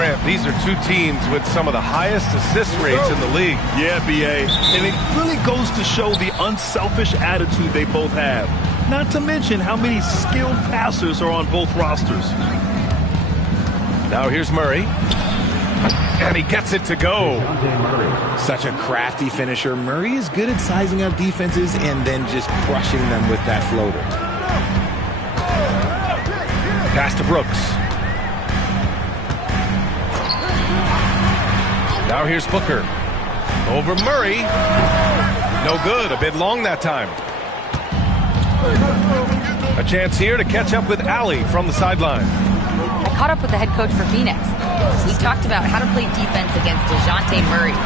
Grant, these are two teams with some of the highest assist rates in the league. Yeah, B.A. And it really goes to show the unselfish attitude they both have. Not to mention how many skilled passers are on both rosters. Now here's Murray. And he gets it to go. Such a crafty finisher. Murray is good at sizing up defenses and then just crushing them with that floater. Pass to Brooks. Now here's Booker. Over Murray. No good. A bit long that time. A chance here to catch up with Allie from the sideline. I caught up with the head coach for Phoenix. We talked about how to play defense against DeJounte Murray.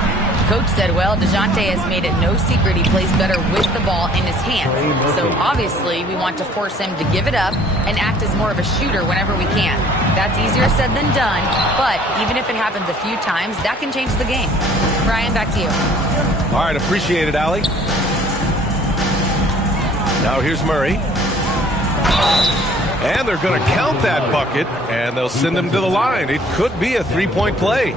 Coach said, well, DeJounte has made it no secret he plays better with the ball in his hands. So obviously we want to force him to give it up and act as more of a shooter whenever we can. That's easier said than done, but even if it happens a few times, that can change the game. Brian, back to you. All right, appreciate it, Allie. Now here's Murray. And they're going to count that bucket, and they'll send him to the line. It could be a three-point play.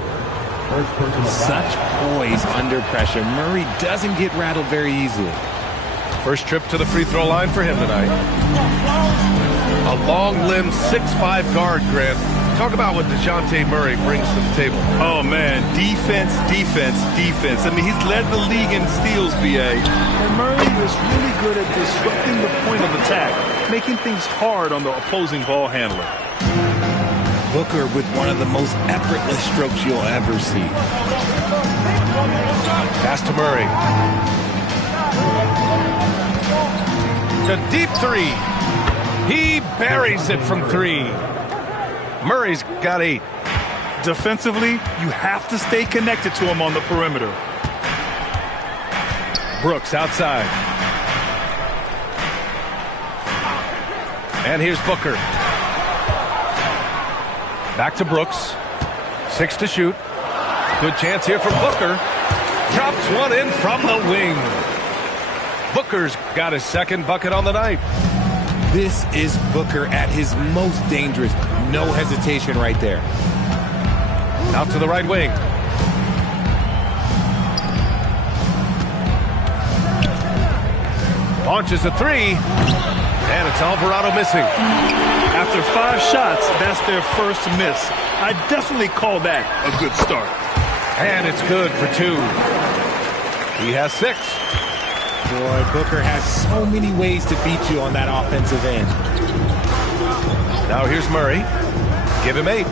Such poise under pressure. Murray doesn't get rattled very easily. First trip to the free throw line for him tonight. A long-limbed 6'5" guard, Grant. Talk about what DeJounte Murray brings to the table. Oh, man, defense, defense, defense. I mean, he's led the league in steals, B.A. And Murray is really good at disrupting the point of attack, making things hard on the opposing ball handler. Booker with one of the most effortless strokes you'll ever see. Pass to Murray. The deep three. He buries it from three. Murray's got 8. Defensively, you have to stay connected to him on the perimeter. Brooks outside. And here's Booker. Back to Brooks. 6 to shoot. Good chance here for Booker. Drops one in from the wing. Booker's got his second bucket on the night. This is Booker at his most dangerous. No hesitation right there. Out to the right wing. Launches a 3. And it's Alvarado missing. After 5 shots, that's their first miss. I definitely call that a good start. And it's good for 2. He has 6. Boy, Booker has so many ways to beat you on that offensive end. Now here's Murray. Give him 8.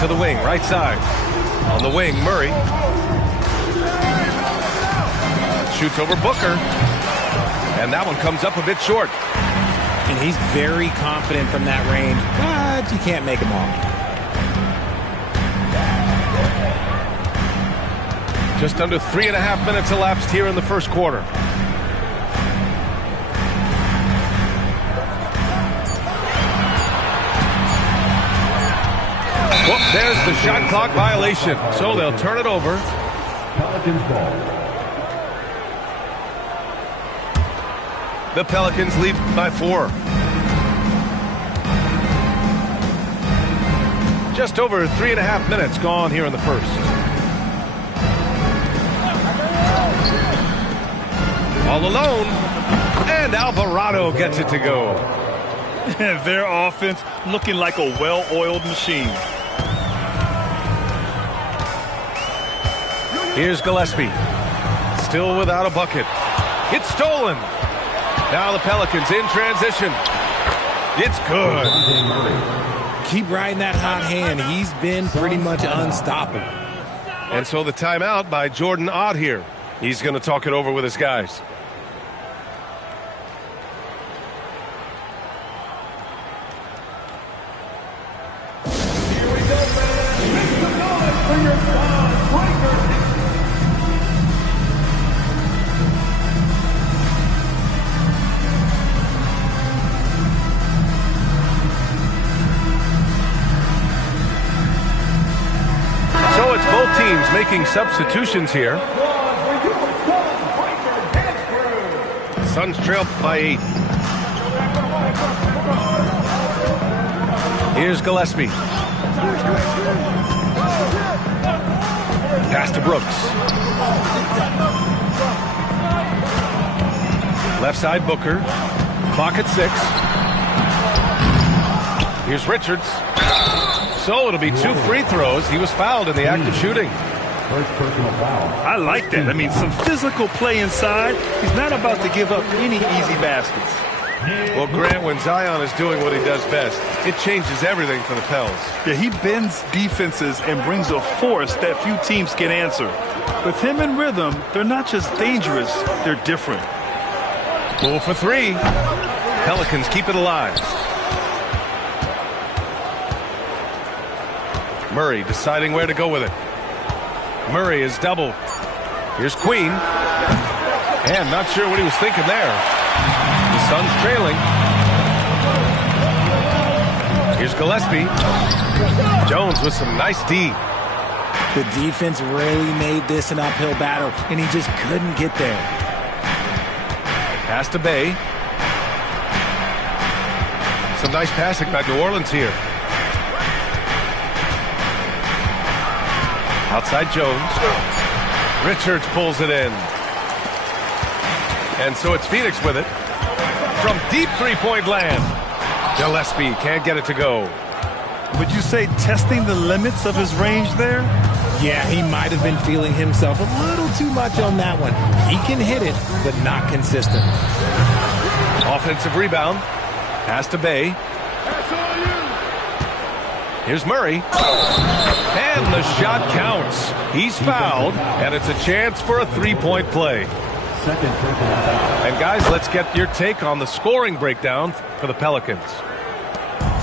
To the wing, right side. On the wing, Murray. Shoots over Booker. And that one comes up a bit short. And he's very confident from that range, but you can't make him all. Just under 3.5 minutes elapsed here in the first quarter. Well, there's the shot clock violation. So they'll turn it over. Pelicans ball. The Pelicans lead by 4. Just over 3.5 minutes gone here in the first. All alone, and Alvarado gets it to go. Their offense looking like a well-oiled machine. Here's Gillespie. Still without a bucket. It's stolen. Now the Pelicans in transition. It's good. Keep riding that hot hand. He's been pretty much unstoppable. And so the timeout by Jordan Ott here. He's going to talk it over with his guys. Making substitutions here. Suns trail by 8. Here's Gillespie. Pass to Brooks. Left side Booker. Clock at 6. Here's Richards. So it'll be 2 free throws. He was fouled in the act of shooting. First personal foul. I like that. I mean, some physical play inside. He's not about to give up any easy baskets. Well, Grant, when Zion is doing what he does best, it changes everything for the Pels. Yeah, he bends defenses and brings a force that few teams can answer. With him in rhythm, they're not just dangerous, they're different. Goal for 3. Pelicans keep it alive. Murray deciding where to go with it. Murray is double. Here's Queen. And not sure what he was thinking there. The Suns trailing. Here's Gillespie. Jones with some nice D. The defense really made this an uphill battle, and he just couldn't get there. Pass to Bay. Some nice passing by New Orleans here. Outside Jones. Richards pulls it in. And so it's Phoenix with it. From deep three-point land. Gillespie can't get it to go. Would you say testing the limits of his range there? Yeah, he might have been feeling himself a little too much on that one. He can hit it, but not consistent. Offensive rebound. Pass to Bay. Here's Murray. And the shot counts. He's fouled, and it's a chance for a three-point play. Second personal foul. And guys, let's get your take on the scoring breakdown for the Pelicans.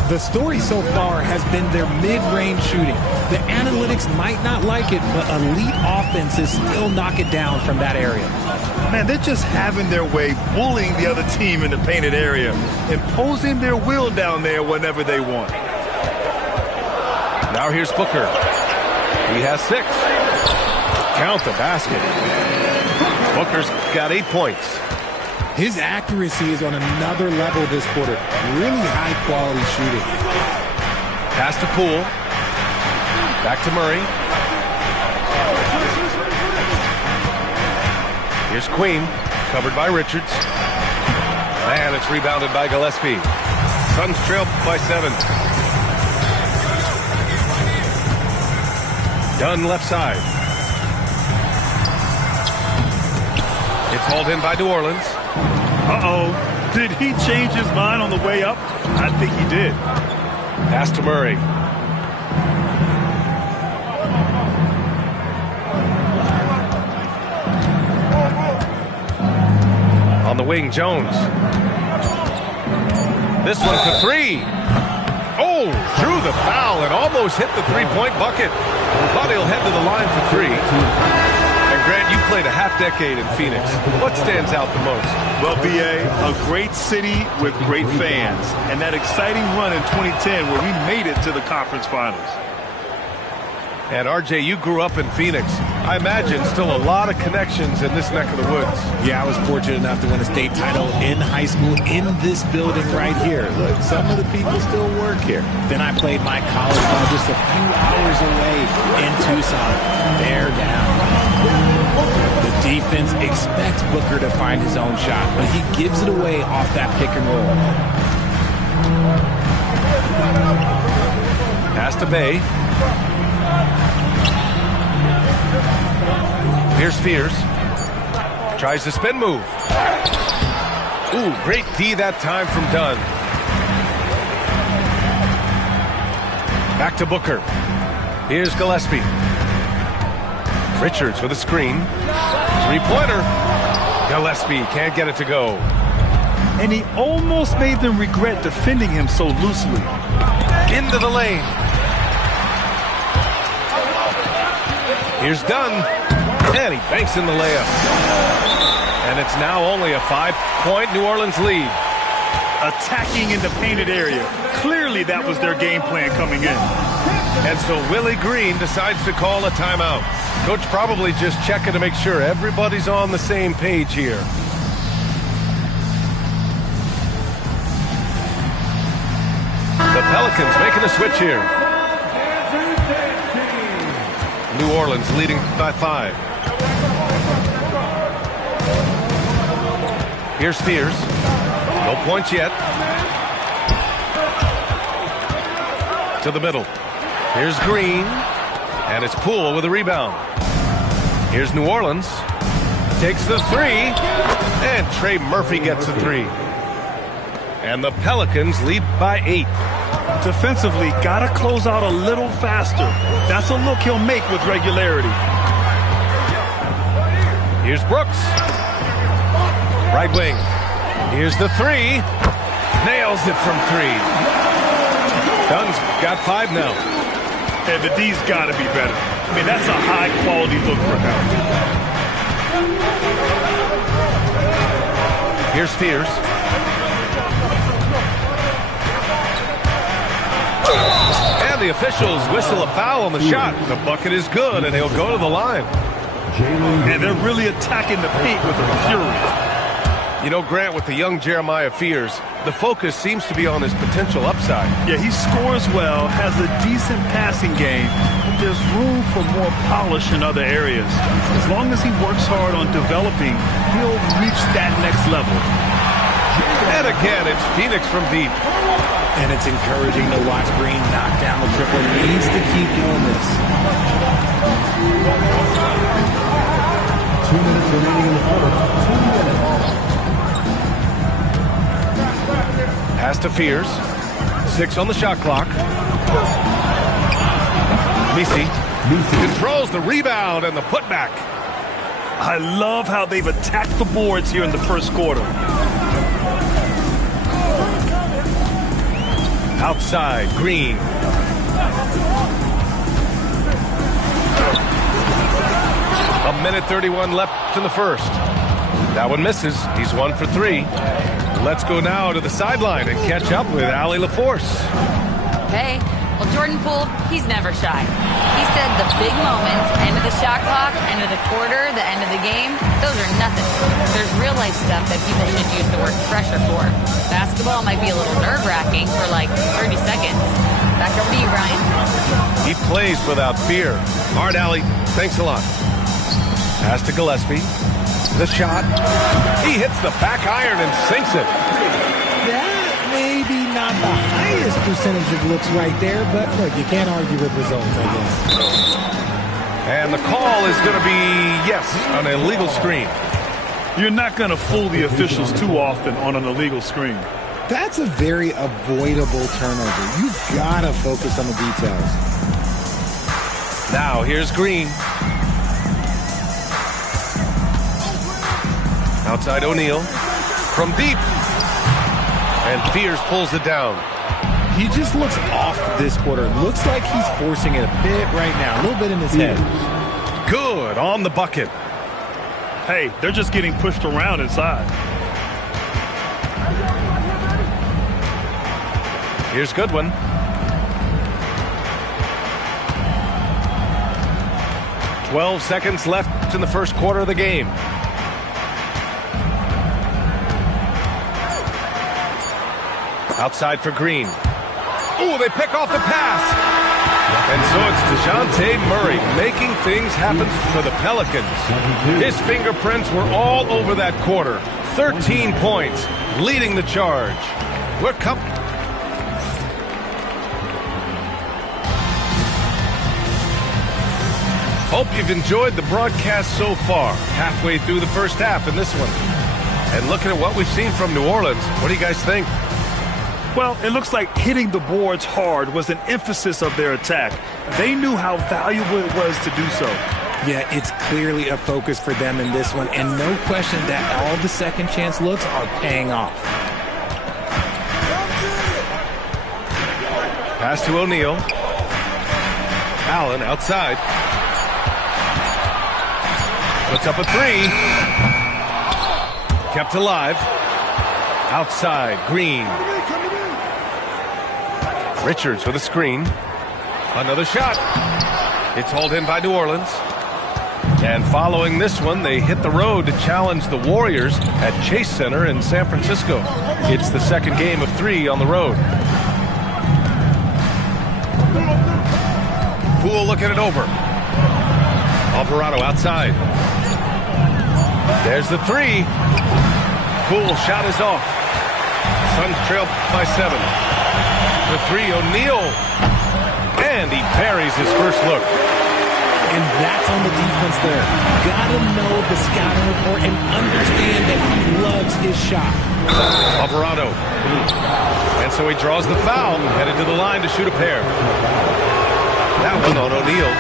The story so far has been their mid-range shooting. The analytics might not like it, but elite offenses still knock it down from that area. Man, they're just having their way, bullying the other team in the painted area, imposing their will down there whenever they want. Now here's Booker. He has 6. Count the basket. Booker's got 8 points. His accuracy is on another level this quarter. Really high-quality shooting. Pass to Poole. Back to Murray. Here's Queen, covered by Richards. And it's rebounded by Gillespie. Suns trail by 7. Dunn left side. It's hauled in by New Orleans. Uh-oh. Did he change his mind on the way up? I think he did. Pass to Murray. On the wing, Jones. This one for 3. Oh, drew the foul and almost hit the three-point bucket. But he'll head to the line for 3. And Grant, you played a half-decade in Phoenix. What stands out the most? Well, B.A., a great city with great fans. And that exciting run in 2010 where we made it to the conference finals. And RJ, you grew up in Phoenix. I imagine still a lot of connections in this neck of the woods. Yeah, I was fortunate enough to win a state title in high school in this building right here. Look, some of the people still work here. Then I played my college ball just a few hours away in Tucson. They're down. The defense expects Booker to find his own shot, but he gives it away off that pick and roll. Pass to Bay. Here's Fears. Tries the spin move. Ooh, great D that time from Dunn. Back to Booker. Here's Gillespie. Richards with a screen. Three-pointer. Gillespie can't get it to go. And he almost made them regret defending him so loosely. Into the lane. Here's Dunn. And he banks in the layup. And it's now only a 5-point New Orleans lead. Attacking in the painted area. Clearly that was their game plan coming in. And so Willie Green decides to call a timeout. Coach probably just checking to make sure everybody's on the same page here. The The Pelicans making a switch here. New Orleans leading by 5. Here's Spears. No points yet. To the middle. Here's Green. And it's Poole with a rebound. Here's New Orleans. Takes the 3. And Trey Murphy gets the 3. And the Pelicans lead by 8. Defensively, got to close out a little faster. That's a look he'll make with regularity. Here's Brooks. Right wing. Here's the 3. Nails it from 3. Dunn's got 5 now. And the D's got to be better. I mean, that's a high-quality look for him. Here's Spears. And the officials whistle a foul on the shot. The bucket is good, and he'll go to the line. And they're really attacking the paint with a fury. You know, Grant, with the young Jeremiah Fears, the focus seems to be on his potential upside. Yeah, he scores well, has a decent passing game, but there's room for more polish in other areas. As long as he works hard on developing, he'll reach that next level. And again, it's Phoenix from deep. And it's encouraging to watch Green knock down the triple. He needs to keep doing this. 2 minutes remaining in the fourth. 2 minutes. Pass to Fears. 6 on the shot clock. Misi controls the rebound and the putback. I love how they've attacked the boards here in the first quarter. Outside, Green. A minute 31 left in the first. That one misses. He's 1 for 3. Let's go now to the sideline and catch up with Allie LaForce. Okay. Well, Jordan Poole, he's never shy. He said the big moments, end of the shot clock, end of the quarter, the end of the game, those are nothing. There's real-life stuff that people should use the word pressure for. Basketball might be a little nerve-wracking for like 30 seconds. Back over to you, Ryan. He plays without fear. All right, Allie, thanks a lot. Pass to Gillespie. The shot. He hits the back iron and sinks it. That may be not the highest percentage of looks right there, but look, you can't argue with results, I guess. And the call is going to be, yes, an illegal screen. You're not going to fool the officials too often on an illegal screen. That's a very avoidable turnover. You've got to focus on the details. Now, here's Green. Outside O'Neal. From deep. And Fears pulls it down. He just looks off this quarter. Looks like he's forcing it a bit right now. A little bit in his head. Good on the bucket. Hey, they're just getting pushed around inside. Here's Goodwin. "12 seconds left in the first quarter of the game. Outside for Green. Ooh, they pick off the pass. And so it's DeJounte Murray making things happen for the Pelicans. His fingerprints were all over that quarter. 13 points, leading the charge. We're coming. Hope you've enjoyed the broadcast so far. Halfway through the first half in this one. And looking at what we've seen from New Orleans, what do you guys think? Well, it looks like hitting the boards hard was an emphasis of their attack. They knew how valuable it was to do so. Yeah, it's clearly a focus for them in this one, and no question that all the second chance looks are paying off. Pass to O'Neal. Allen outside. Puts up a three. Kept alive. Outside, Green. Richards with a screen. Another shot. It's hauled in by New Orleans. And following this one, they hit the road to challenge the Warriors at Chase Center in San Francisco. It's the second game of 3 on the road. Poole looking it over. Alvarado outside. There's the three. Poole shot is off. Suns trail by 7. The three, O'Neal. And he parries his first look. And that's on the defense there. Gotta know the scouting report and understand that he loves his shot. Alvarado. And so he draws the foul, headed to the line to shoot a pair. That one on O'Neal.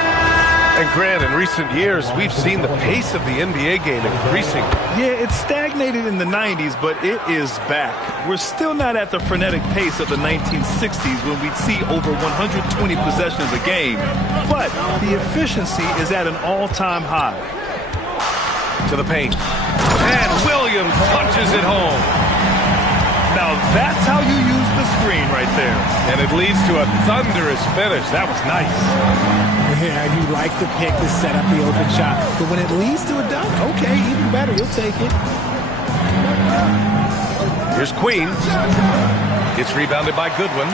And Grant, in recent years, we've seen the pace of the NBA game increasing. Yeah, it stagnated in the 90s, but it is back. We're still not at the frenetic pace of the 1960s when we'd see over 120 possessions a game, but the efficiency is at an all-time high. To the paint. And Williams punches it home. Now that's how you use the screen right there. And it leads to a thunderous finish. That was nice. Yeah, you like the pick to set up the open shot. But when it leads to a dunk, okay, even better. You'll take it. Here's Queen. Gets rebounded by Goodwin.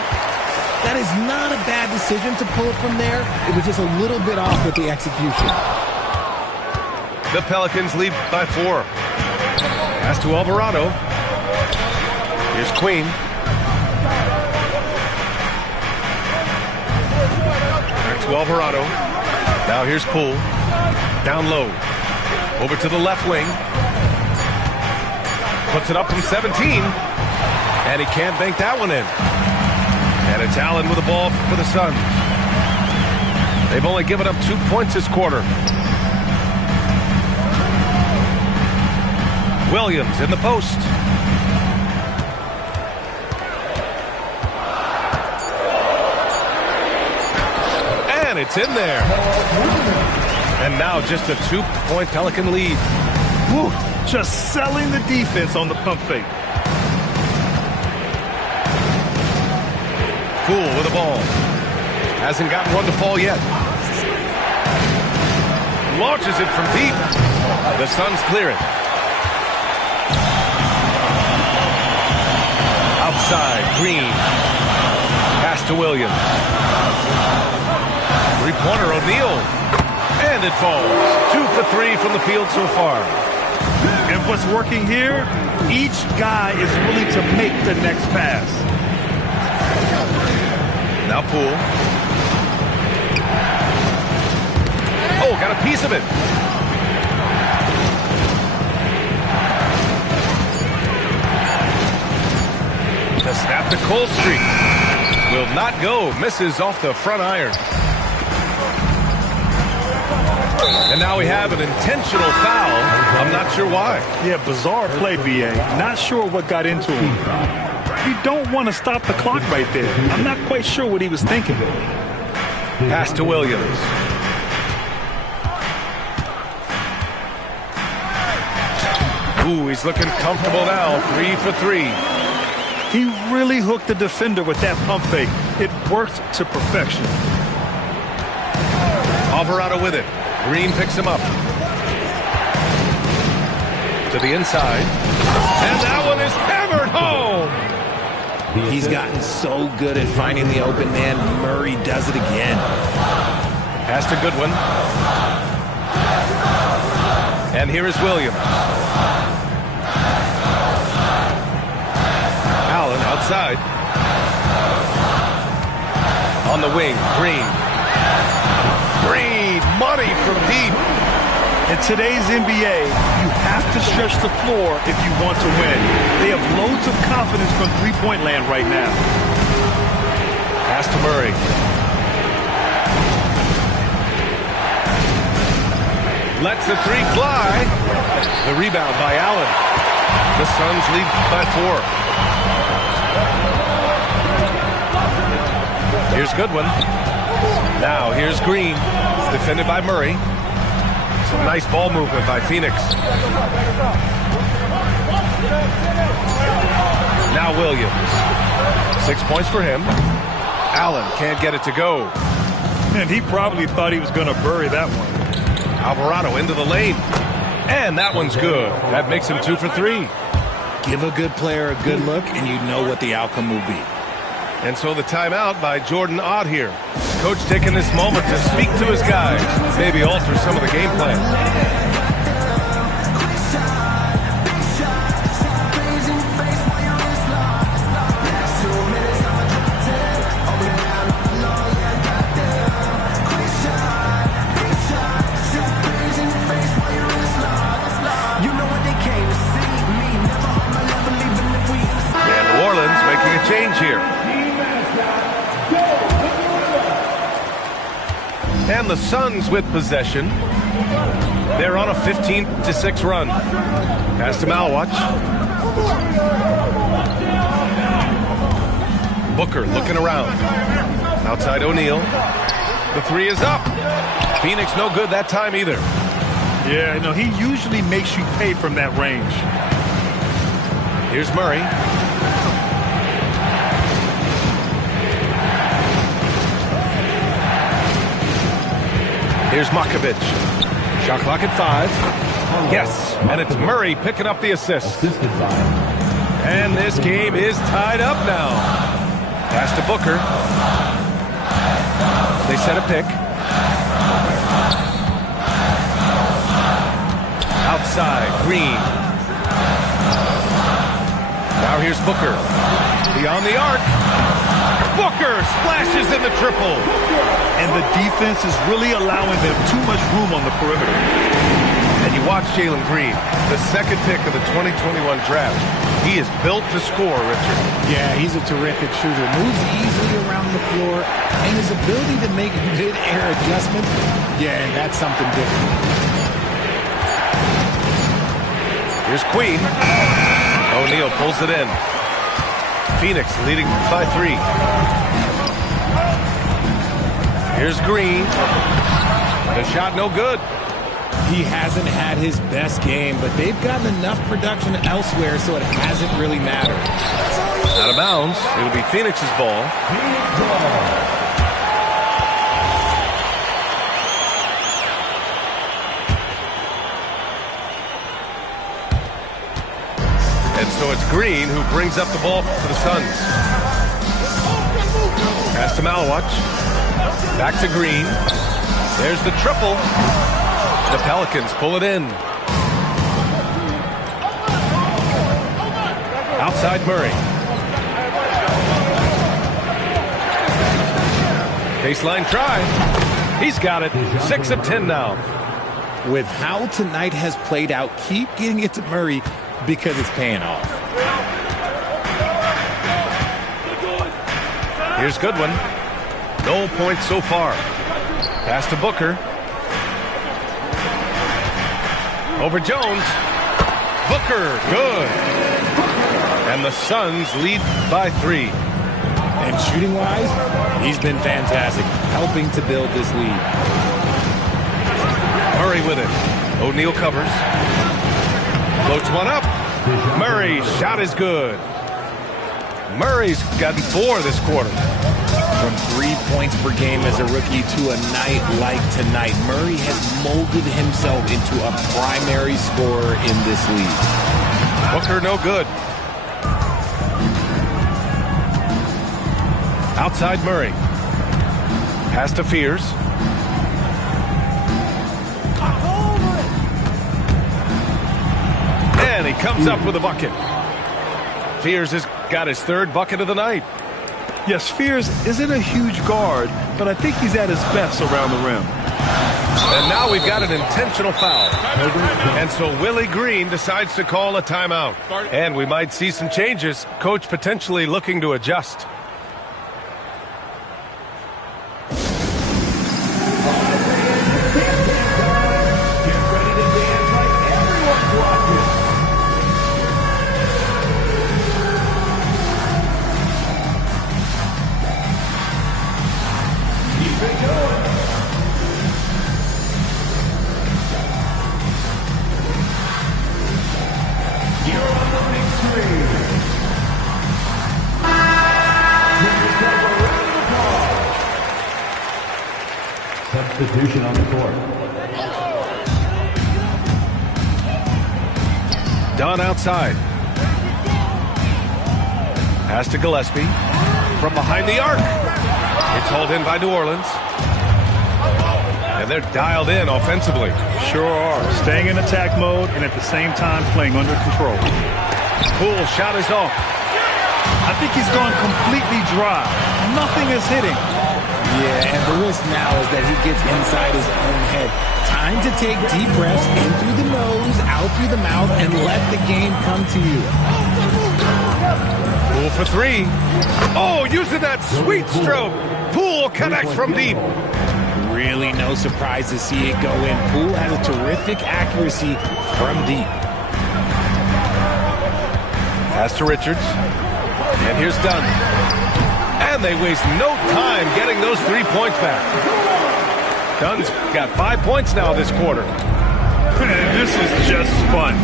That is not a bad decision to pull it from there. It was just a little bit off with the execution. The Pelicans lead by 4. Pass to Alvarado. Here's Queen. Back to Alvarado. Now here's Poole. Down low. Over to the left wing. Puts it up from 17. And he can't bank that one in. And it's Allen with the ball for the Suns. They've only given up 2 points this quarter. Williams in the post. And it's in there. And now just a 2-point Pelican lead. Whew, just selling the defense on the pump fake. Poole with the ball. Hasn't gotten one to fall yet. Launches it from deep. The Suns clear it. Outside, Green. Pass to Williams. Three-pointer, O'Neal. And it falls. 2 for 3 from the field so far. And what's working here, each guy is willing to make the next pass. Now Poole. Oh, got a piece of it. To snap the cold streak. Will not go. Misses off the front iron. And now we have an intentional foul. I'm not sure why. Yeah, bizarre play, B.A. Not sure what got into him. You don't want to stop the clock right there. I'm not quite sure what he was thinking. Pass to Williams. Ooh, he's looking comfortable now. 3 for 3. He really hooked the defender with that pump fake. It worked to perfection. Alvarado with it. Green picks him up. To the inside. And that one is hammered home. He's gotten so good at finding the open man. Murray does it again. Pass to Goodwin. And here is Williams. Allen outside. On the wing, Green. Green, money from deep. In today's NBA, you have to stretch the floor if you want to win. They have loads of confidence from three-point land right now. Pass to Murray. Lets the three fly. The rebound by Allen. The Suns lead by 4. Here's Goodwin. Now here's Green. Defended by Murray. Some nice ball movement by Phoenix. Now Williams. 6 points for him. Allen can't get it to go. And he probably thought he was going to bury that one. Alvarado into the lane. And that one's good. That makes him 2 for 3. Give a good player a good look, and you know what the outcome will be. And so the timeout by Jordan Ott here. Coach taking this moment to speak to his guys, maybe alter some of the game plan. Change here. And the Suns with possession. They're on a 15-6 run. Pass to Malwatch. Booker looking around. Outside O'Neal. The three is up. Phoenix no good that time either. Yeah, no, he usually makes you pay from that range. Here's Murray. Here's Makovic. Shot clock at 5. Yes, and it's Murray picking up the assist. And this game is tied up now. Pass to Booker. They set a pick. Outside, Green. Now here's Booker. Beyond the arc. Booker splashes in the triple. And the defense is really allowing them too much room on the perimeter. And you watch Jalen Green, the second pick of the 2021 draft. He is built to score, Richard. Yeah, he's a terrific shooter. Moves easily around the floor. And his ability to make mid-air adjustments, yeah, that's something different. Here's Queen. O'Neal pulls it in. Phoenix leading by 3. Here's Green. The shot no good. He hasn't had his best game, but they've gotten enough production elsewhere, so it hasn't really mattered. Out of bounds. It'll be Phoenix's ball. And so it's Green who brings up the ball for the Suns. Pass to Malwatch. Back to Green. There's the triple. The Pelicans pull it in. Outside Murray. Baseline try. He's got it. 6 of 10 now. With how tonight has played out, keep getting it to Murray because it's paying off. Here's Goodwin. No points so far. Pass to Booker. Over Jones. Booker, good. And the Suns lead by 3. And shooting-wise, he's been fantastic, helping to build this lead. Murray with it. O'Neal covers. Floats one up. Murray's shot is good. Murray's gotten 4 this quarter. From 3 points per game as a rookie to a night like tonight, Murray has molded himself into a primary scorer in this league. Booker no good. Outside Murray. Pass to Fears. And he comes up with a bucket. Fears has got his 3rd bucket of the night. Yes, Fears isn't a huge guard, but I think he's at his best around the rim. And now we've got an intentional foul. And so Willie Green decides to call a timeout. And we might see some changes. Coach potentially looking to adjust. Substitution on the court. Dunn outside. Pass to Gillespie. from behind the arc. It's hauled in by New Orleans. And they're dialed in offensively. Sure are. Staying in attack mode and at the same time playing under control. Poole shot is off. I think he's gone completely dry. Nothing is hitting. Yeah, and the risk now is that he gets inside his own head. Time to take deep breaths in through the nose, out through the mouth, and let the game come to you. Poole for three. Oh, using that sweet stroke. Poole connects from deep. Really no surprise to see it go in. Poole has a terrific accuracy from deep. Pass to Richards. And here's Dunn. And they waste no time getting those 3 points back. Dunn's got 5 points now this quarter. This is just fun.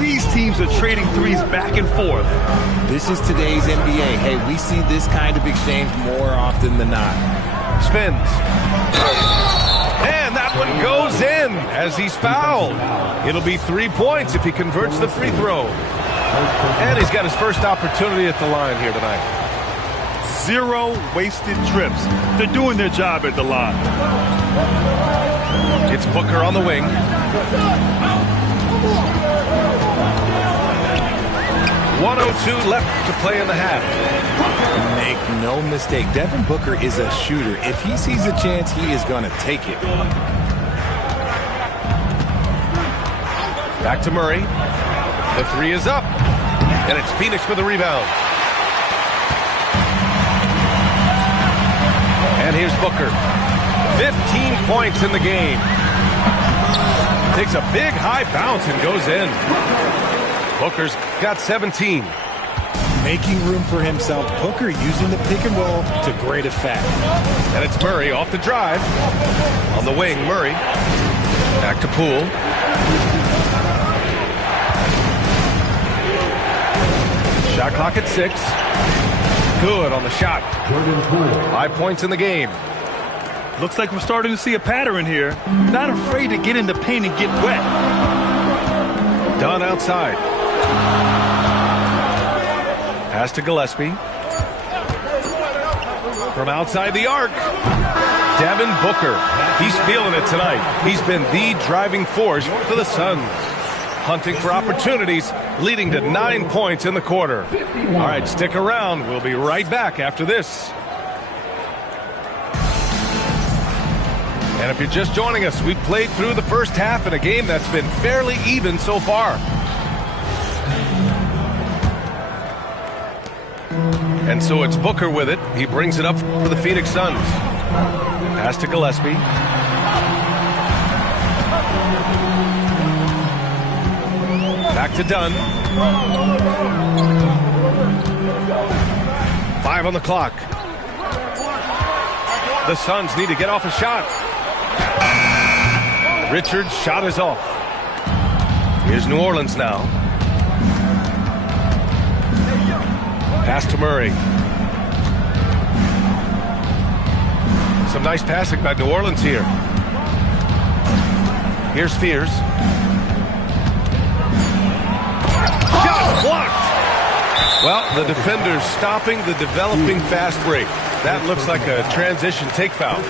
These teams are trading threes back and forth. This is today's NBA. Hey, we see this kind of exchange more often than not. Spins. And that one goes in as he's fouled. It'll be 3 points if he converts the free throw. And he's got his first opportunity at the line here tonight. 0 wasted trips. They're doing their job at the line. It's Booker on the wing. .102 left to play in the half. Make no mistake, Devin Booker is a shooter. If he sees a chance, he is going to take it. Back to Murray. The three is up. And it's Phoenix with the rebound. And here's Booker. 15 points in the game. Takes a big high bounce and goes in. Booker's got 17. Making room for himself. Booker using the pick and roll to great effect. And it's Murray off the drive. On the wing, Murray. Back to Poole. Shot clock at 6. Good on the shot. 5 points in the game. Looks like we're starting to see a pattern here. Not afraid to get in the paint and get wet. Dunn outside. Pass to Gillespie. From outside the arc. Devin Booker. He's feeling it tonight. He's been the driving force for the Suns. Hunting for opportunities, leading to 9 points in the quarter. All right, stick around. We'll be right back after this. And if you're just joining us, we've played through the first half in a game that's been fairly even so far. And so it's Booker with it. He brings it up for the Phoenix Suns. Pass to Gillespie. Back to Dunn. 5 on the clock. The Suns need to get off a shot. Richards' shot is off. Here's New Orleans now. Pass to Murray. Some nice passing by New Orleans here. Here's Fears. Shot blocked. Well, the defender's stopping the developing fast break. That looks like a transition take foul.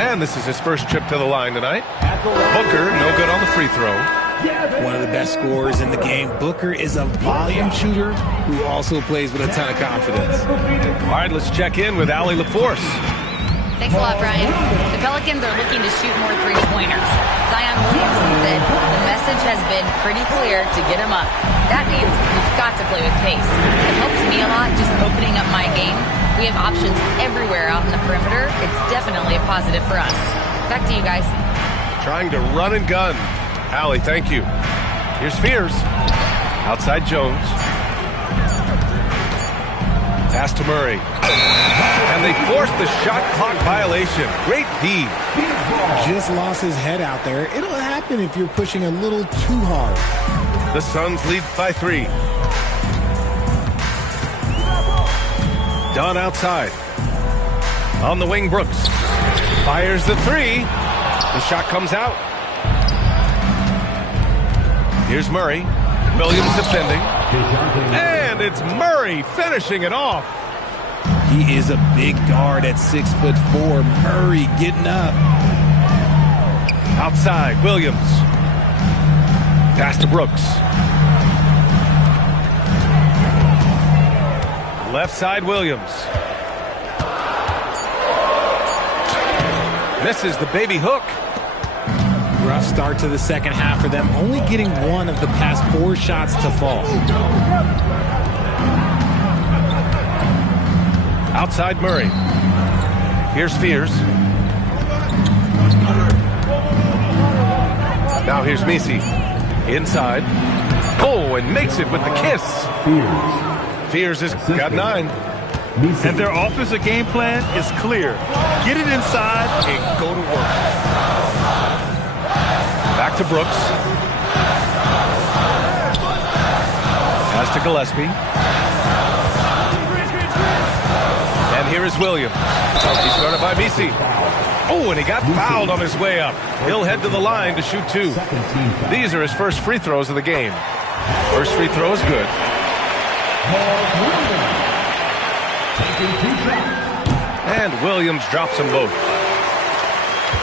And this is his first trip to the line tonight. Booker, no good on the free throw. One of the best scorers in the game. Booker is a volume shooter who also plays with a ton of confidence. All right, let's check in with Allie LaForce. Thanks a lot, Brian. The Pelicans are looking to shoot more three-pointers. Zion Williamson said the message has been pretty clear to get him up. That means we've got to play with pace. It helps me a lot just opening up my game. We have options everywhere out in the perimeter. It's definitely a positive for us. Back to you guys. Trying to run and gun. Allie, thank you. Here's Fears. Outside Jones. Pass to Murray. And they forced the shot clock violation. Great D. Just lost his head out there. It'll happen if you're pushing a little too hard. The Suns lead by 3. Dunn outside. On the wing, Brooks. Fires the 3. The shot comes out. Here's Murray. Williams defending. And it's Murray finishing it off. He is a big guard at 6'4". Murray getting up. Outside, Williams. Pass to Brooks. Left side, Williams. Misses the baby hook. Rough start to the second half for them, only getting one of the past 4 shots to fall. Outside Murray. Here's Fears. Now here's Misi. Inside. Oh, and makes it with the kiss. Fears has got 9. And their offensive game plan is clear. Get it inside and go to work. Back to Brooks. Pass to Gillespie. And here is Williams. He's guarded by Misi. Oh, and he got fouled on his way up. He'll head to the line to shoot 2. These are his first free throws of the game. First free throw is good. And Williams drops them both.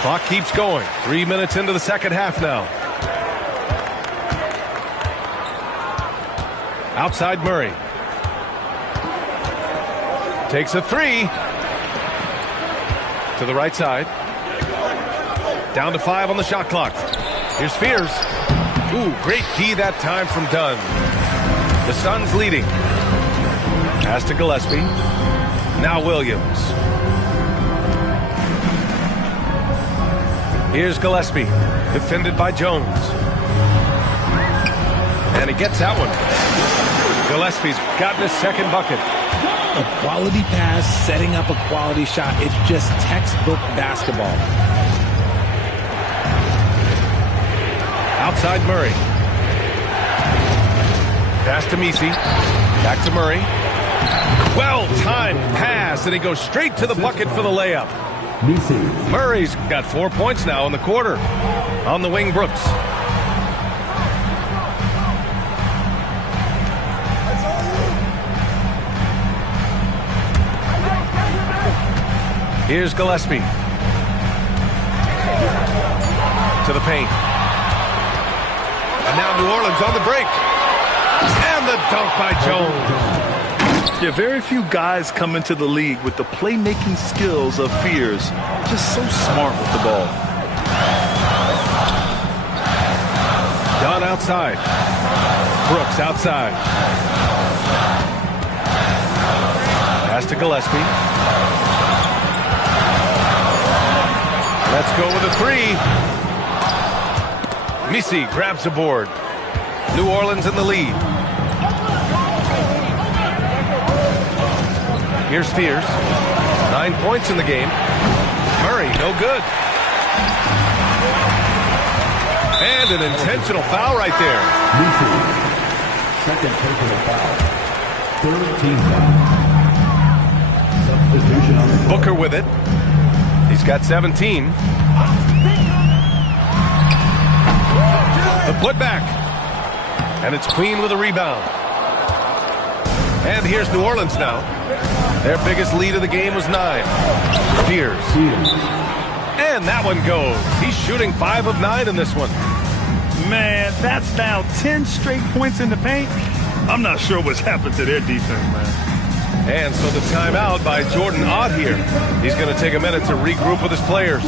Clock keeps going. 3 minutes into the second half now. Outside Murray. Takes a 3. To the right side. Down to 5 on the shot clock. Here's Fears. Ooh, great key that time from Dunn. The Suns leading. Pass to Gillespie. Now Williams. Here's Gillespie. Defended by Jones. And he gets that one. Gillespie's gotten his second bucket. A quality pass, setting up a quality shot. It's just textbook basketball. Outside Murray. Pass to Misi. Back to Murray. Well-timed pass, and he goes straight to the bucket for the layup. Murray's got 4 points now in the quarter. On the wing, Brooks. Here's Gillespie. To the paint. And now New Orleans on the break. And the dunk by Jones. Yeah, very few guys come into the league with the playmaking skills of Fears. Just so smart with the ball. Dunn outside. Brooks outside. Pass to Gillespie. Let's go with a 3. Misi grabs the board. New Orleans in the lead. Here's Fears. 9 points in the game. Murray, no good. And an intentional foul right there. Second personal foul. Third team foul. Substitution on the court. Booker with it. He's got 17. The putback. And it's clean with a rebound. And here's New Orleans now. Their biggest lead of the game was 9. Fears. And that one goes. He's shooting 5 of 9 in this one. Man, that's now 10 straight points in the paint. I'm not sure what's happened to their defense, man. And so the timeout by Jordan Ott here. He's going to take a minute to regroup with his players.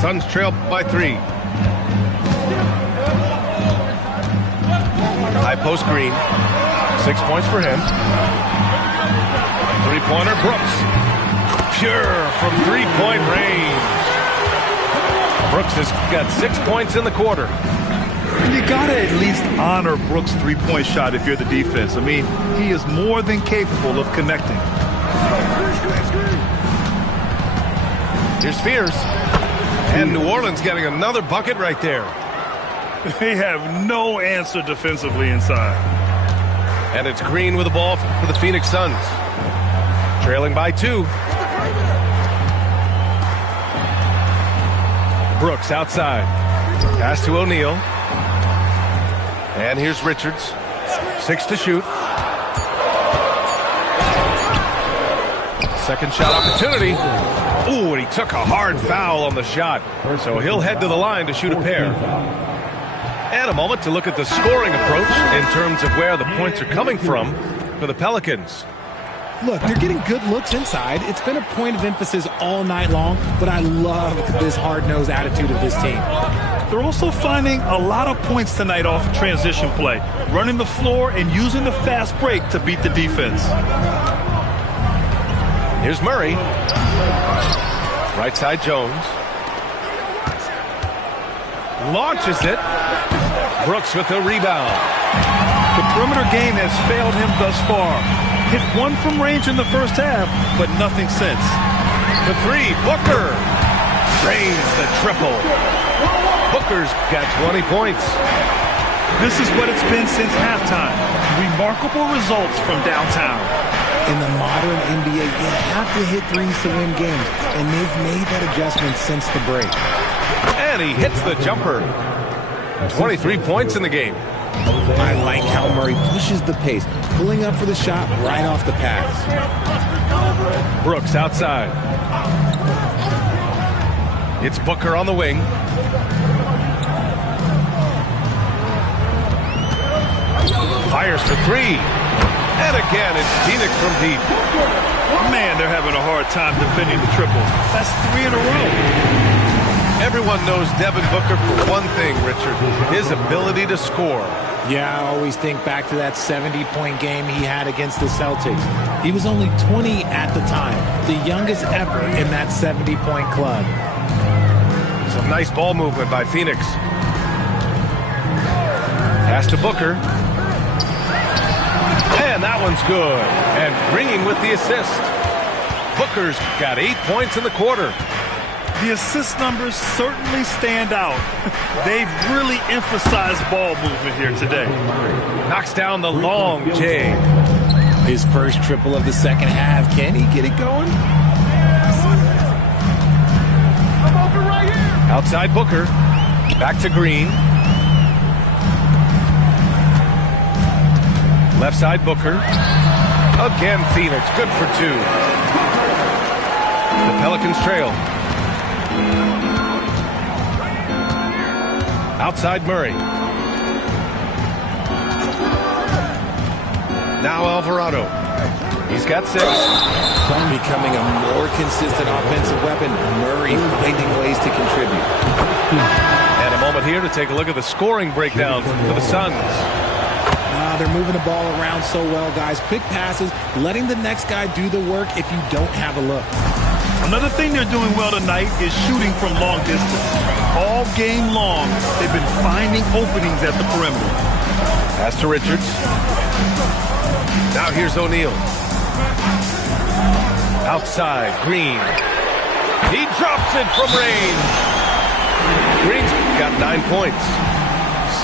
Suns trail by 3. High post Green. 6 points for him. Three-pointer, Brooks. Pure from three-point range. Brooks has got 6 points in the quarter. You gotta at least honor Brooks' three-point shot if you're the defense. I mean, he is more than capable of connecting. Here's Spears. And New Orleans getting another bucket right there. They have no answer defensively inside. And it's Green with the ball for the Phoenix Suns. Trailing by 2. Brooks outside. Pass to O'Neal. And here's Richards. 6 to shoot. Second shot opportunity. Ooh, and he took a hard foul on the shot. So he'll head to the line to shoot a pair. And a moment to look at the scoring approach in terms of where the points are coming from for the Pelicans. Look, they're getting good looks inside. It's been a point of emphasis all night long, but I love this hard-nosed attitude of this team. They're also finding a lot of points tonight off transition play, running the floor and using the fast break to beat the defense. Here's Murray. Right side Jones. Launches it. Brooks with the rebound. The perimeter game has failed him thus far. Hit one from range in the first half, but nothing since. The three, Booker. Drains the triple. Booker's got 20 points. This is what it's been since halftime. Remarkable results from downtown. In the modern NBA, you have to hit threes to win games, and they've made that adjustment since the break. And he hits the jumper. 23 points in the game. I like how Murray pushes the pace, pulling up for the shot right off the pass. Brooks outside. It's Booker on the wing. Fires for 3. And again, it's Phoenix from deep. Man, they're having a hard time defending the triple. That's 3 in a row. Everyone knows Devin Booker for one thing, Richard, his ability to score. Yeah, I always think back to that 70-point game he had against the Celtics. He was only 20 at the time, the youngest ever in that 70-point club. Some nice ball movement by Phoenix. Pass to Booker. And that one's good. And Green with the assist. Booker's got 8 points in the quarter. The assist numbers certainly stand out. They've really emphasized ball movement here today. Knocks down the long J. His first triple of the second half. Can he get it going? Outside Booker. Back to Green. Left side Booker. Again Phoenix. Good for 2. The Pelicans trail. Outside Murray. Now Alvarado. He's got 6. Becoming a more consistent offensive weapon. Murray finding ways to contribute. And a moment here to take a look at the scoring breakdown for the Suns. They're moving the ball around so well, guys. Quick passes, letting the next guy do the work if you don't have a look. Another thing they're doing well tonight is shooting from long distance. All game long, they've been finding openings at the perimeter. Pass to Richards. Now here's O'Neal. Outside, Green. He drops it from range. Green's got 9 points.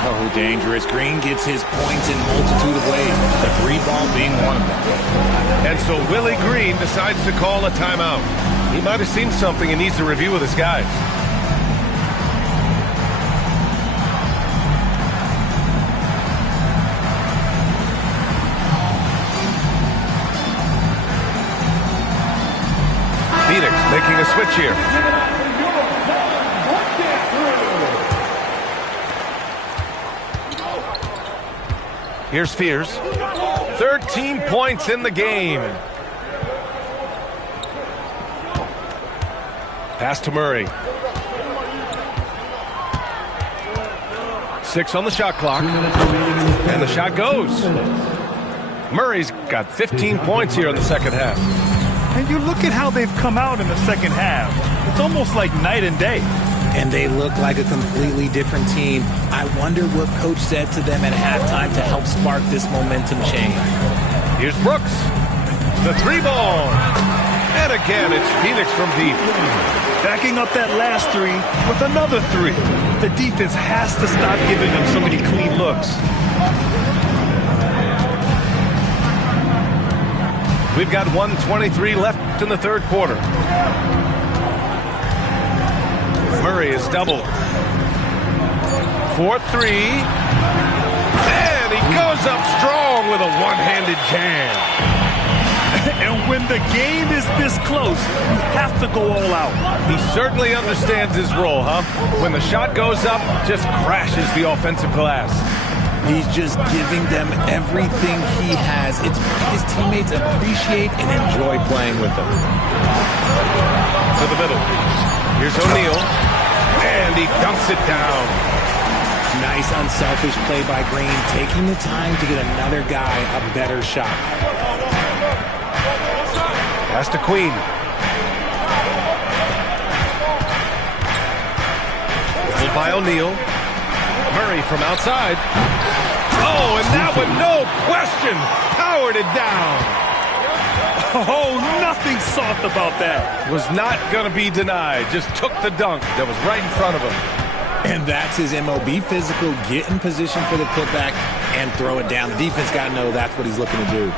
So dangerous. Green gets his points in multitude of ways, the 3-ball being one of them. And so Willie Green decides to call a timeout. He might have seen something and needs to review with his guys. Phoenix making a switch here. Here's Spears. 13 points in the game. Pass to Murray. 6 on the shot clock. And the shot goes. Murray's got 15 points here in the second half. And you look at how they've come out in the second half. It's almost like night and day. And they look like a completely different team. I wonder what coach said to them at halftime to help spark this momentum change. Here's Brooks. The three ball. And again, it's Phoenix from deep. Backing up that last three with another three. The defense has to stop giving them so many clean looks. We've got 1:23 left in the third quarter. Murray is doubled. 4-3. And he goes up strong with a one-handed jam. And when the game is this close, you have to go all out. He certainly understands his role, huh? When the shot goes up, just crashes the offensive glass. He's just giving them everything he has. It's his teammates appreciate and enjoy playing with him. To the middle. Here's O'Neal. And he dunks it down. Nice unselfish play by Green, taking the time to get another guy a better shot. Pass to Queen. Pulled by O'Neal. Murray from outside. Oh, and that one, no question, powered it down. Oh, nothing soft about that. Was not going to be denied. Just took the dunk that was right in front of him. And that's his MOB physical. Get in position for the putback and throw it down. The defense got to know that's what he's looking to do.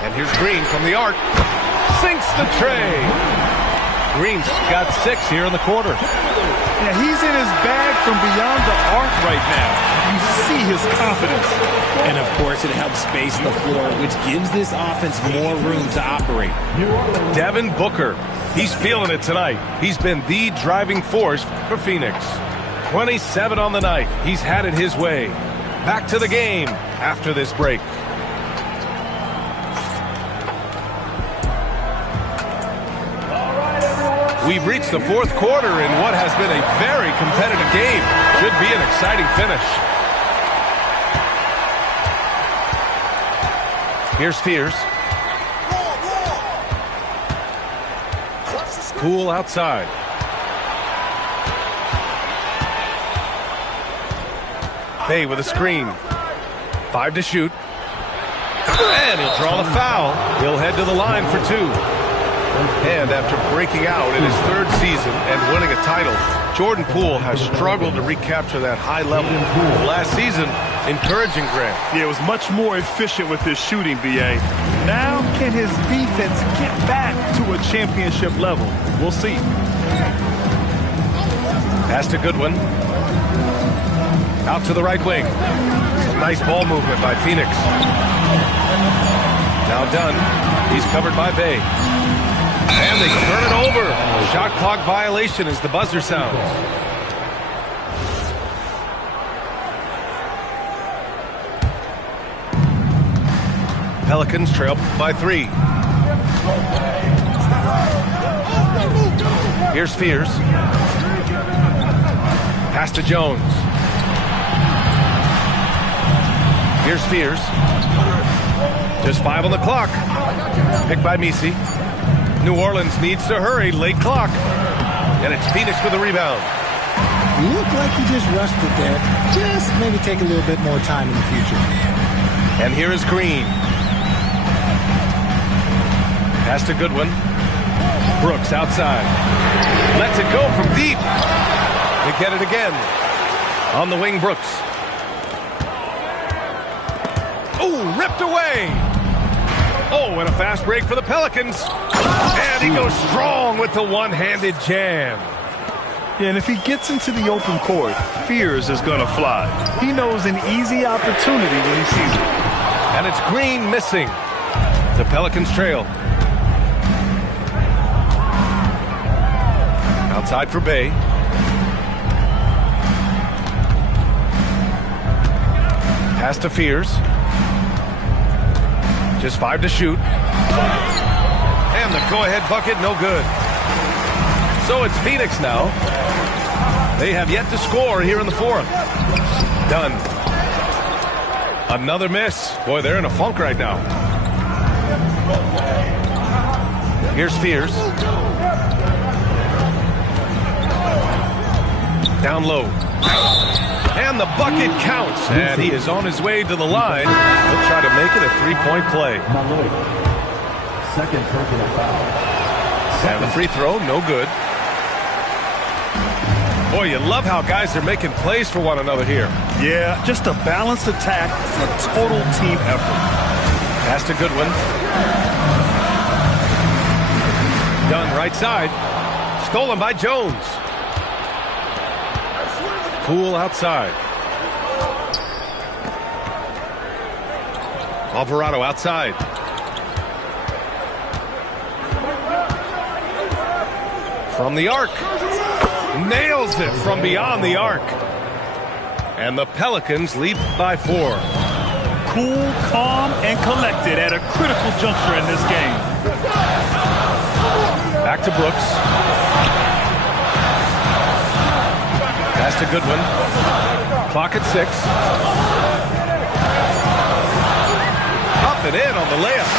And here's Green from the arc. Sinks the tray. Green's got 6 here in the quarter. Yeah, he's in his bag from beyond the arc right now. You see his confidence. And, of course, it helps space the floor, which gives this offense more room to operate. Devin Booker, he's feeling it tonight. He's been the driving force for Phoenix. 27 on the night. He's had it his way. Back to the game after this break. We've reached the fourth quarter in what has been a very competitive game. Should be an exciting finish. Here's Fears. Poole outside. Bay with a screen. 5 to shoot. And he'll draw the foul. He'll head to the line for 2. And after breaking out in his 3rd season and winning a title, Jordan Poole has struggled to recapture that high level. Last season, encouraging, Grant. Yeah, it was much more efficient with his shooting, B.A. Now, can his defense get back to a championship level? We'll see. Pass to Goodwin. Out to the right wing. Some nice ball movement by Phoenix. Now Dunn. He's covered by Bay. And they turn it over. Shot clock violation as the buzzer sounds. Pelicans trail by 3. Here's Fears. Pass to Jones. Here's Fears. Just 5 on the clock. Picked by Misi. New Orleans needs to hurry. Late clock. And it's Phoenix with a rebound. Looked like he just rushed it there. Just maybe take a little bit more time in the future. And here is Green. Pass to Goodwin. Brooks outside. Lets it go from deep. They get it again. On the wing, Brooks. Oh, ripped away. Oh, and a fast break for the Pelicans. And he goes strong with the one-handed jam. Yeah, and if he gets into the open court, Fears is going to fly. He knows an easy opportunity when he sees it. And it's Green missing. The Pelicans trail. Outside for Bay. Pass to Fears. Just 5 to shoot. And the go-ahead bucket, no good. So it's Phoenix now. They have yet to score here in the 4th. Done. Another miss. Boy, they're in a funk right now. Here's Fears. Down low. And the bucket counts. And he is on his way to the line. He'll try to make it a three-point play. Second personal foul. And the free throw, no good. Boy, you love how guys are making plays for one another here. Yeah, just a balanced attack, a total team effort. Pass to Goodwin. Done right side. Stolen by Jones. Poole outside. Alvarado outside. From the arc. Nails it from beyond the arc. And the Pelicans lead by 4. Cool, calm, and collected at a critical juncture in this game. Back to Brooks. Pass to Goodwin. Clock at 6. Up and in on the layup.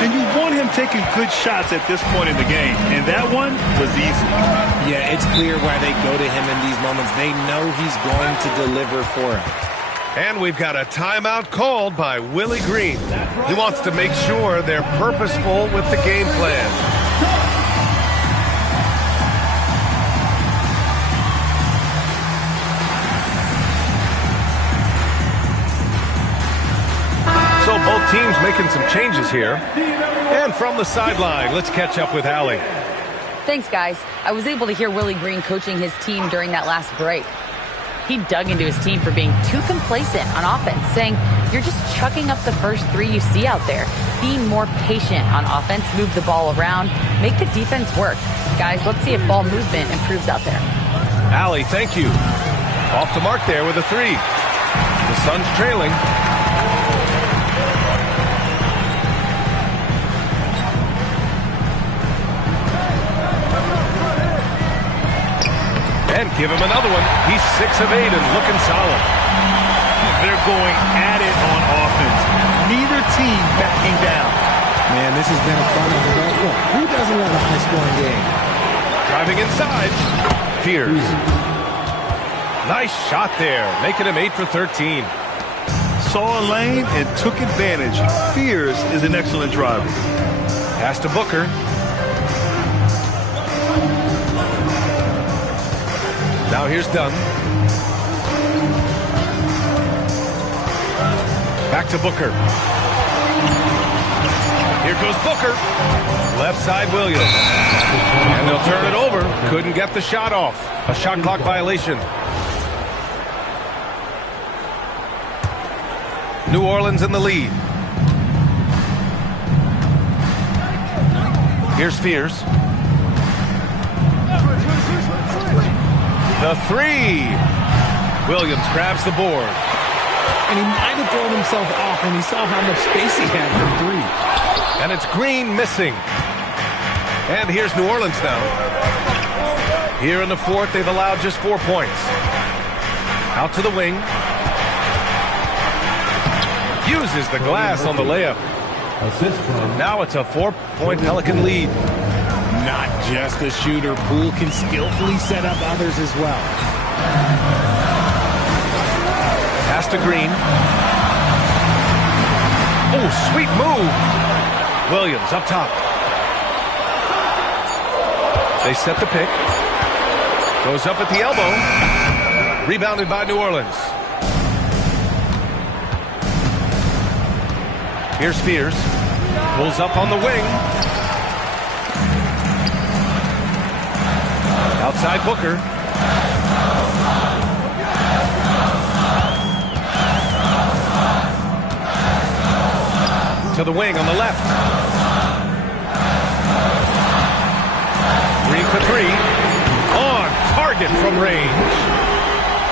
And you want him taking good shots at this point in the game. And that one was easy. Yeah, it's clear why they go to him in these moments. They know he's going to deliver for him. And we've got a timeout called by Willie Green. He wants to make sure they're purposeful with the game plan. So both teams making some changes here. And from the sideline, let's catch up with Allie. Thanks, guys. I was able to hear Willie Green coaching his team during that last break. He dug into his team for being too complacent on offense, saying, you're just chucking up the first three you see out there. Being more patient on offense, move the ball around, make the defense work. Guys, let's see if ball movement improves out there. Allie, thank you. Off the mark there with a 3. The Suns trailing. And give him another one. He's 6 of 8 and looking solid. They're going at it on offense. Neither team backing down. Man, this has been a fun one. Look, who doesn't love a high-scoring game? Driving inside. Fears. Nice shot there, making him 8 for 13. Saw a lane and took advantage. Fears is an excellent driver. Pass to Booker. Now here's Dunn. Back to Booker. Here goes Booker. Left side Williams. And they'll turn it over. Couldn't get the shot off. A shot clock violation. New Orleans in the lead. Here's Fears. The 3. Williams grabs the board. And he might have thrown himself off when he saw how much space he had from 3. And it's Green missing. And here's New Orleans now. Here in the fourth, they've allowed just 4 points. Out to the wing. Uses the glass on the layup. Now it's a 4-point Pelican lead. Not just a shooter. Poole can skillfully set up others as well. Pass to Green. Oh, sweet move. Williams up top. They set the pick. Goes up at the elbow. Rebounded by New Orleans. Here's Fears. Pulls up on the wing. Outside Booker. To the wing on the left. Green for 3. On target from range.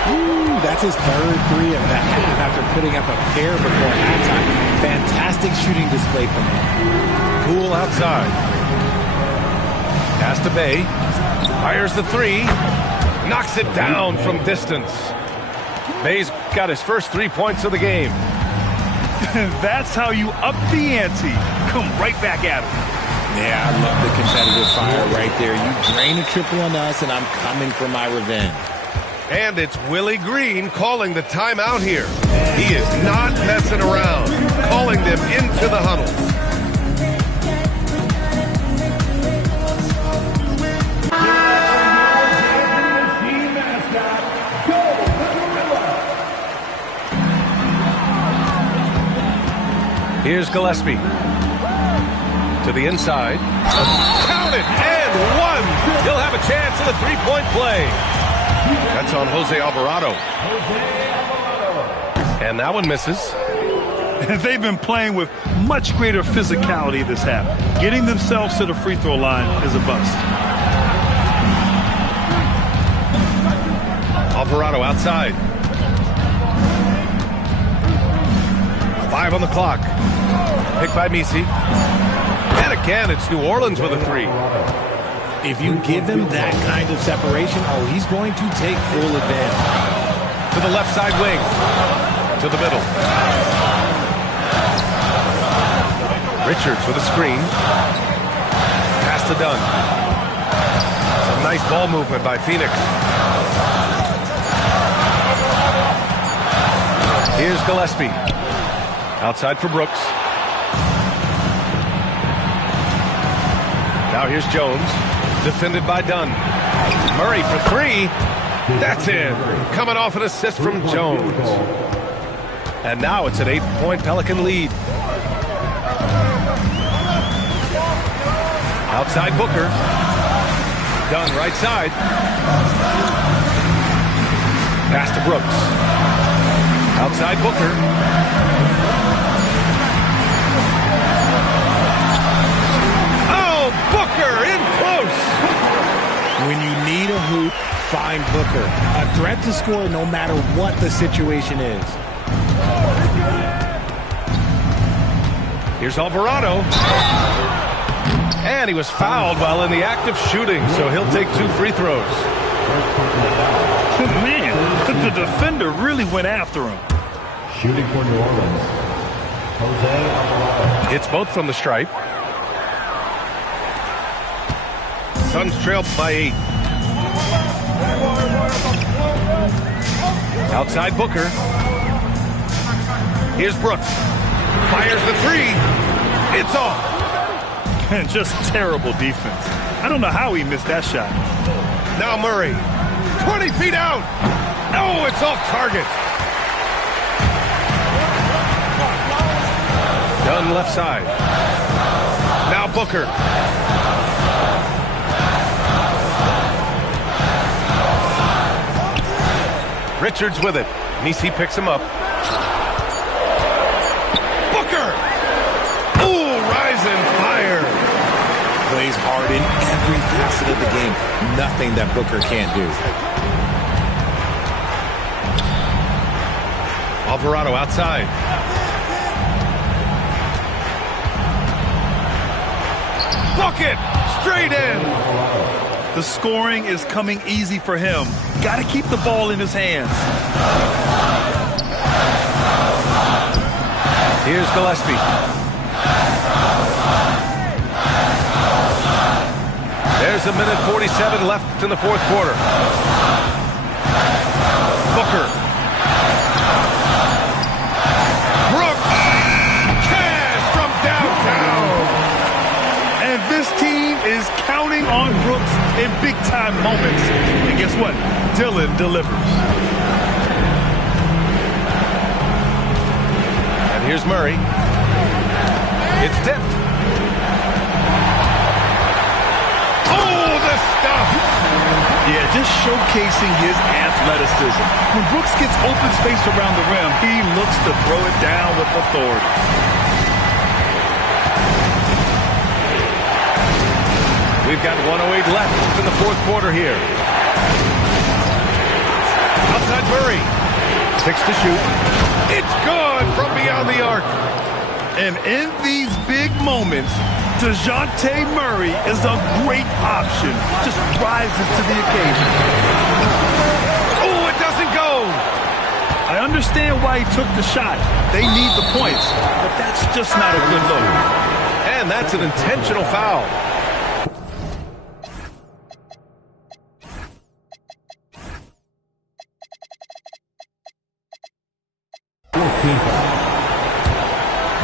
Ooh, that's his third 3 of the half after putting up a pair before halftime. Fantastic shooting display from him. Poole outside. Pass to Bay. Fires the 3. Knocks it down from distance. Bay's got his first 3 points of the game. That's how you up the ante. Come right back at him. Yeah, I love the competitive fire right there. You drain a triple on us, and I'm coming for my revenge. And it's Willie Green calling the timeout here. He is not messing around, calling them into the huddle. Here's Gillespie. To the inside. Count it, and one. He'll have a chance in the three-point play. That's on Jose Alvarado. And that one misses. They've been playing with much greater physicality this half. Getting themselves to the free throw line is a bust. Alvarado outside. 5 on the clock. Picked by Misi. And again, it's New Orleans with a three. If you give him that kind of separation, oh, he's going to take full advantage. To the left side wing. To the middle. Richards with a screen. Pass to Dunn. Some nice ball movement by Phoenix. Here's Gillespie. Outside for Brooks. Now here's Jones. Defended by Dunn. Murray for three. That's in. Coming off an assist from Jones. And now it's an 8-point Pelican lead. Outside Booker. Dunn right side. Pass to Brooks. Outside Booker. Oh, Booker in close. When you need a hoop, find Booker. A threat to score no matter what the situation is. Here's Alvarado. And he was fouled while in the act of shooting, so he'll take 2 free throws. Man, the defender really went after him. Shooting for New Orleans, Jose Alvarado. It's both from the stripe. Suns trail by 8. Outside Booker. Here's Brooks. Fires the three. It's off. Just terrible defense. I don't know how he missed that shot. Now Murray. 20 feet out. Oh, it's off target. Dunn left side. Now Booker. Richards with it. Nisi picks him up. Booker! Ooh, rising fire. Plays hard in every facet of the game. Nothing that Booker can't do. Alvarado outside. Bucket! Straight in. The scoring is coming easy for him. Got to keep the ball in his hands. Here's Gillespie. There's a minute 47 left in the fourth quarter. Booker. Brooks. Cash from downtown. And this team is counting on Brooks in big-time moments. And guess what? Dillon delivers. And here's Murray. It's tipped. Oh, the stuff! Yeah, just showcasing his athleticism. When Brooks gets open space around the rim, he looks to throw it down with authority. We've got 1:08 left in the fourth quarter here. Outside Murray. 6 to shoot. It's good from beyond the arc. And in these big moments, DeJounte Murray is a great option. Just rises to the occasion. Oh, it doesn't go. I understand why he took the shot. They need the points, but that's just not a good look. And that's an intentional foul.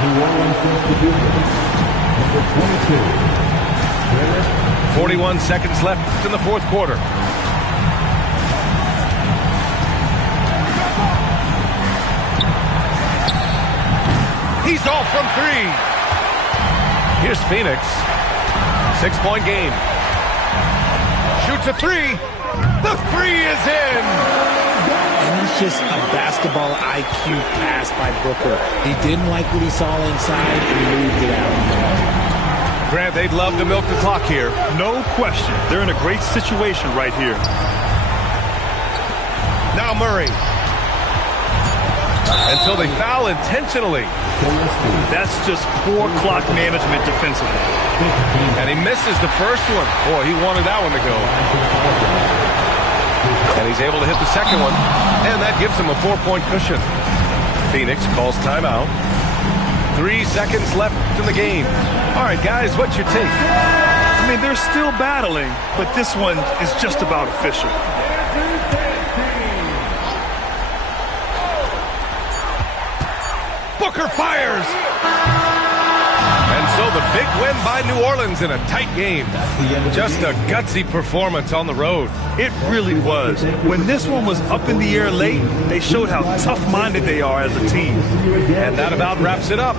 New Orleans substitution. Number 22. 41 seconds left in the fourth quarter. He's off from three. Here's Phoenix. 6-point game. Shoots a three. The three is in. And it's just a basketball IQ pass by Booker. He didn't like what he saw inside and moved it out. Grant, they'd love to milk the clock here. No question. They're in a great situation right here. Now Murray. Until they foul intentionally. That's just poor clock management defensively. And he misses the first one. Boy, he wanted that one to go. And he's able to hit the second one. And that gives him a 4-point cushion. Phoenix calls timeout. 3 seconds left in the game. All right, guys, what's your take? I mean, they're still battling, but this one is just about official. Booker fires! And so the big win by New Orleans in a tight game. Just a gutsy performance on the road. It really was. When this one was up in the air late, they showed how tough-minded they are as a team. And that about wraps it up.